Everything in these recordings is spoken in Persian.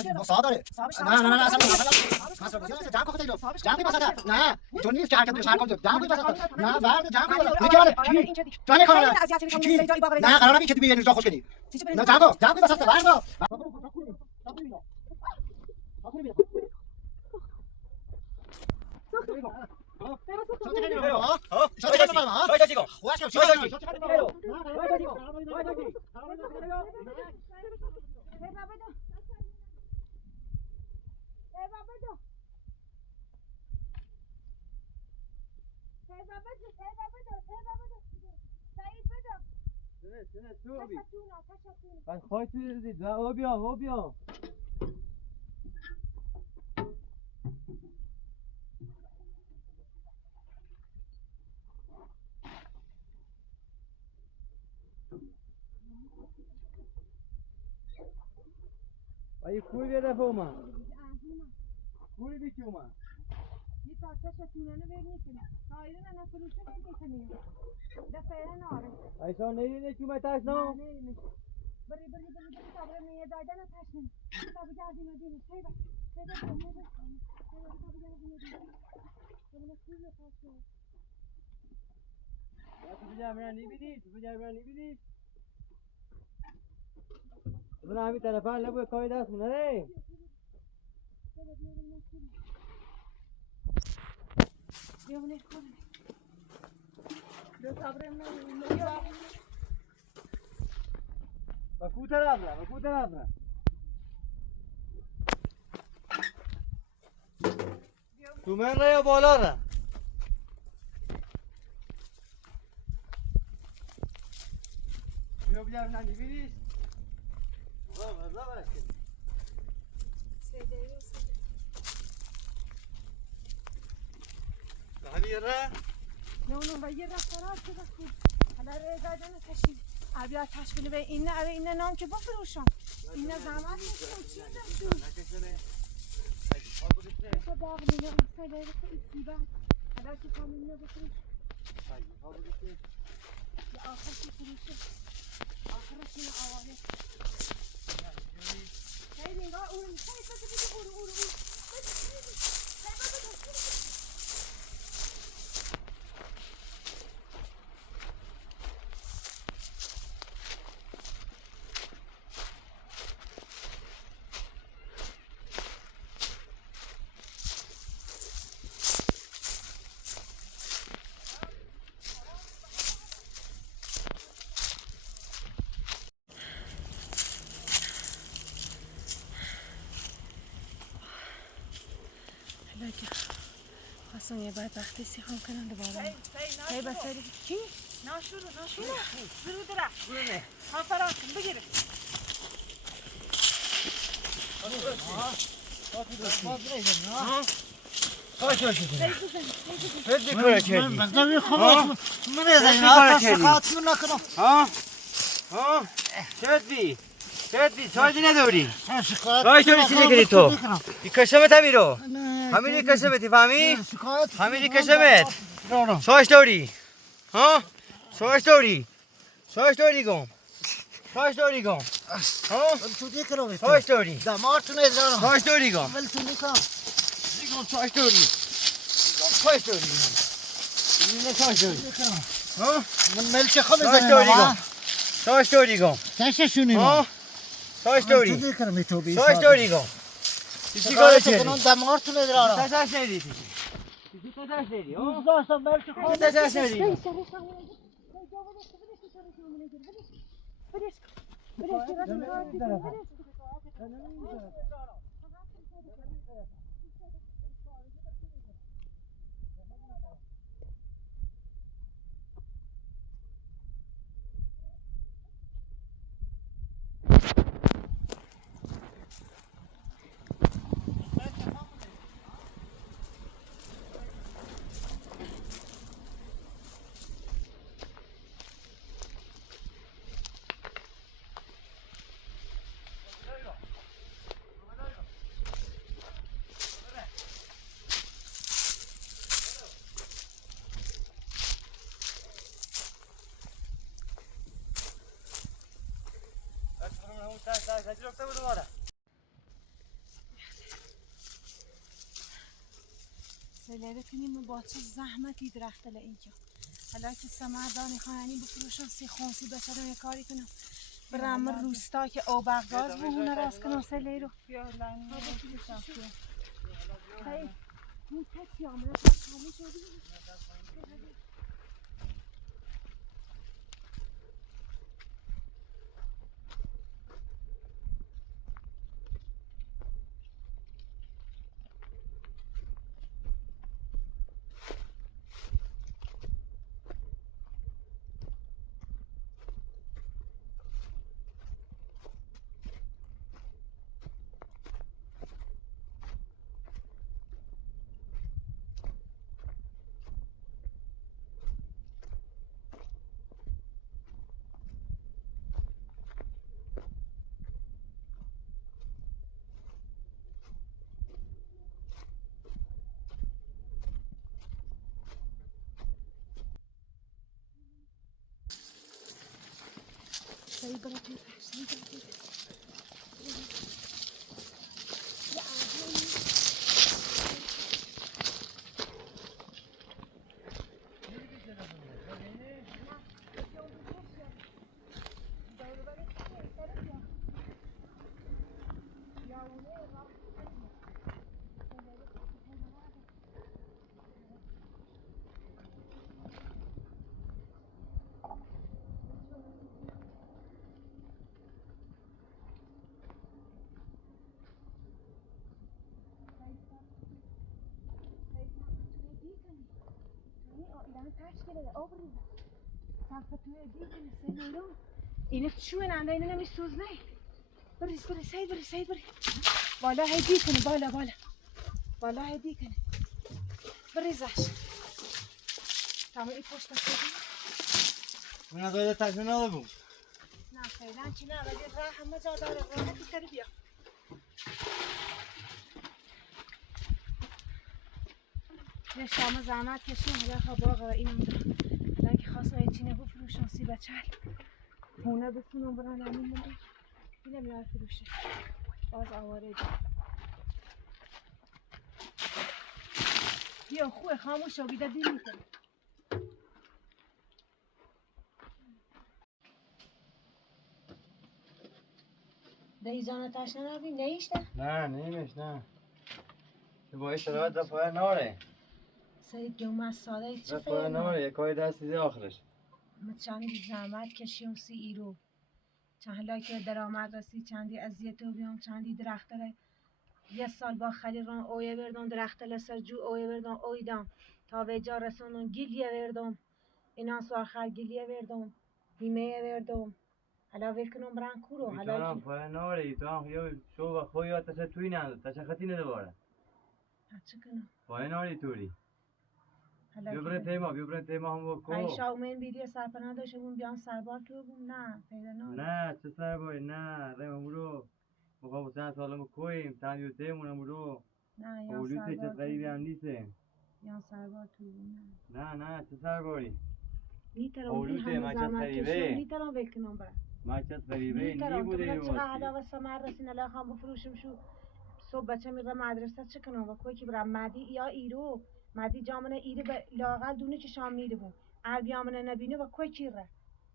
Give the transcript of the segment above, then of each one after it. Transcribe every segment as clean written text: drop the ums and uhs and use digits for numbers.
مصادره نه مثلا بسیار جمع کنید جمع مثلا نه تو نیست که حرکت شهر کنید جمع کنید مثلا نه ورد جمع کنید میگه کی جانی کنه نه قرار نمی که بیاری جا خوش کنی نه جمع کنید مثلا ورد Aí fui ver da Roma. Fui ver que uma. یه تاکش تونانه ببینید تایرون انا فروشه بکنید دفعه ناره Aí só nele nem que mais tarde não. بری صبر میه دادن تشنم صبر جازی مدینه سیبا سیبا Buna bir telefon ne bu koydu aslında ne? بیامونه کنه دو صبر میه Bak bu tarafla, bak bu tarafla. Tumen ra ya bola ra? بیا بیا نه میبینی؟ والا والا باشه. داری را؟ نه و یه رفتار شده خوب حالا رضایت نتشین ابیا تشبیه به این نام که بفروشم این زحمت نیست چی نشون تو باغ میگه سیده رو سیبا حالا که کامیونه بفروش یا آخر که فروشه آخرش این آواله خیلی نگاه اون خواستم یه بدبختی سیخم کنم دوباره هی بسری کی؟ ناشورو زرو درا ها فرات بگیره چی نداری؟ چای تو چی نکردی تو؟ کشمت همیرو همیری کشمتی فهمی؟ همیری کشمت ساش داری ها؟ ساش داری گم ساش داری گم ها؟ ساش داری دمارتون ادرارم ساش داری گم ولتون نکنم ساش داری ساش داری اینه ساش داری ها؟ من ملک خود ساش داری گم ساش داری گم تششونی ها؟ ساش داری تو دیگرم تو بی ساش داری گم چی کاره کردی؟ دمارتون ادرارم تشش ندی تشش ندی ها؟ داشتم ملک خود تشش ندی سلیره کنیم با چه زحمتی درخت اینجا حالا که سمردانی خواهانی بفروشم سی خونسی بسرم یه کاری کنم برم روستا که آبغاز بهونه راست کنم سلیرو سعید اون تکی آمده خاموش شدی سعید برای توی سعید برای توی یه عادی اینه چوه ننده اینه نمی سوز نه بریز سعید بری بالا هدی کنه بالا هدی کنه بریزش تمام این پشت سعید اون از آیده تشنه نده نه فعلا که نه ولی راه همه جا داره راه بیتری بیا یه شام زحمت کشیم حالا خواب آقا اینم دارم حالا که خواستم یه چینه بفروشم سی بچل خونه بسونم برن همین بونه اینه میار فروشه باز آواره دیم بیا خوبه خاموش شو بیده دیم میکنه دایی جانا تشنه نبی نیشته؟ نه نیمش نه تو با ایش راحت دفعه ناره سعید گوم از ساده چه دفعه ناره یکای دست دیده آخرش ما چندی زحمت کشیم سی ایرو چند حالا که درآمد رسی چندی اذیت رو بیام چندی درخت داره یه سال با خلیران اویه بردم درخت لسر جو اویه بردم اویدم تا به جا رسوندم گیلیه بردم اینا سوار خر گیلیه بردم بیمه بردم حالا ویکنم برن کورو حالا ایتان پای ناره ایتان یا شو و خویا تشه توی نده تشه خطی نده باره چه کنم پای ناره توری حالا بیا برن تیما هم بکو عیشا اومین بیدی سرپناه داشته بون بیان سربار تو بون نه پیدا نه چه سرباری نه ریم امرو مخواه بسن سالمو کویم تنیو تیمون امرو نه یا اولو چه سربار غریبی هم نیسته یا سربار تو بون نه چه سرباری میترم اولو این ته همه مچه زحمت غریبه. کشیم میترم ویکنم برن مچت غریبه نی میترم بوده تو این چقدر واسه حالا واسه من رسین الان خواهم بفروشم شو صبح بچه میره مدرسه چه کنم و کوی که برم مدی یا ایرو مدی جامنه ایره به لاغل دونه که شام میره بون عربی آمنه نبینه و کوی چیره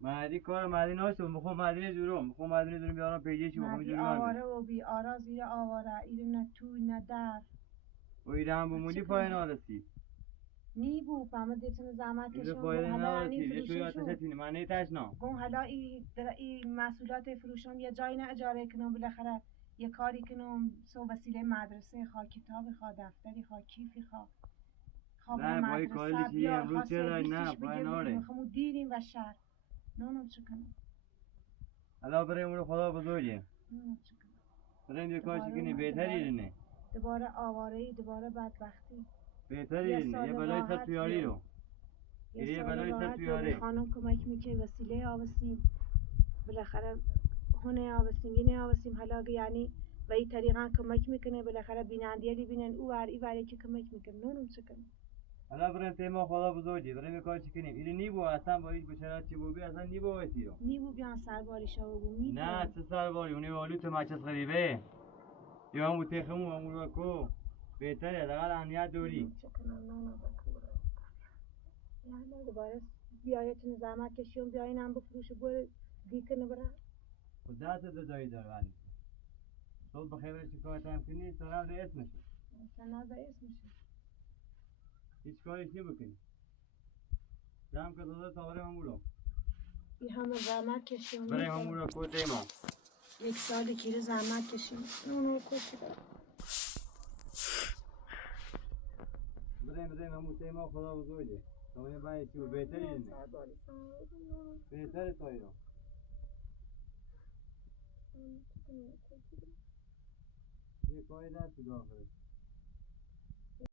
مهدی کار مهدی ناشته میخوام مهدی جورم بیارم پیجیشی میخوام مدی جوری آواره و بی آراز ایره آواره ایره نه توی نه در و ایده هم بمونی پای نارسی نی بو فهمه دیتون زحمت ایده کشیم پای حالا نارسی یعنی یه توی فروشم آتشه شو تینی من نیتشنا گم حالا این مسئولات فروشم یه جایی نه اجاره کنم بالاخره یه کاری کنم سو وسیله مدرسه خواه کتابی خواه دفتری خواه کیفی خواه نه پای کارش یه امروز چه داری نه پای ناره میخوام دیریم و شهر نه چه کنم حالا برای امرو خدا بزرگه نه چه کنم برای یه کار شکنی بهتری نه دوباره آوارهی دوباره بدبختی بهتری نه یه بلای سر تویاری رو یه بلای سر تویاره خانم کمک میکنه وسیله آوستیم بالاخره هونه آوستیم یه آوستیم حالا یعنی و این طریقا کمک میکنه بالاخره بینندیالی بینن او ور ای وری که کمک میکنه نونم چه کنم حالا برای تیما خدا بزرگه برای یه کار شکنیم ایره نی بو اصلا با هیچ بشرات چی بو بی اصلا نی بو ویسی رو نی بو بیان سرباری شو بو می نه چه سرباری اونی والو تو مچس غریبه یا همو تیخمو همو رو کو بهتره لقل امنیت دوری چه کنم نانا بکوره یعنی دوباره بیایتون زحمت کشیم بیاین هم بفروش بر دیکنه برا خدا تو دایی دار ولی تو بخیر شکایت هم کنی تو هم رئیس میشی مثلا رئیس میشه هیچ کاریش نمیکنی جمع که داده تا برای همورو این همه زحمت کشیم برای همورو کوته ما یک سال کیر زحمت کشیم اونو کشیده برای همون ما خدا بزرگه تو این باید چیو بهتری نه بهتره تو ایران یه کاری دست داخله